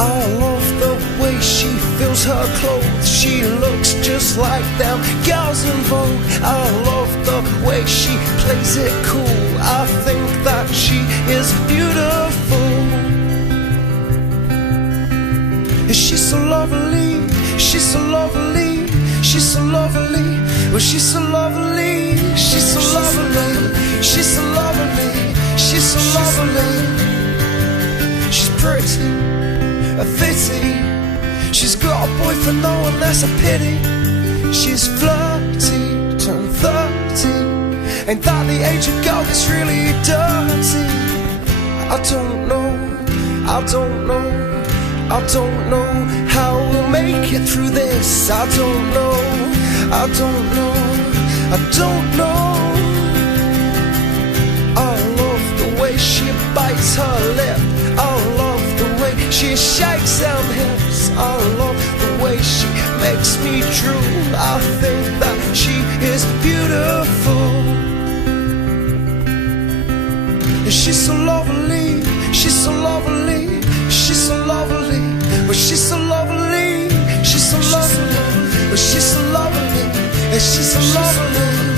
I love the way she fills her clothes. She looks just like them gals in Vogue. I love the way she plays it cool. I think that she is beautiful. She's so lovely, she's so lovely, she's so lovely. Well, she's so lovely, she's so lovely, she's so lovely, she's so lovely. She's pretty, a fitty. She's got a boyfriend though, and that's a pity. She's flirty, turned 30. Ain't that the age of girl that's really dirty? I don't know, I don't know, I don't know how we'll make it through this. I don't know, I don't know, I don't know. I love the way she bites her lip. I love the way she shakes them hips. I love the way she makes me drool. I think that she is beautiful. She's so lovely, she's so lovely, she's so lovely. But she's so lovely, she's so lovely, but she's so lovely, and she's so lovely.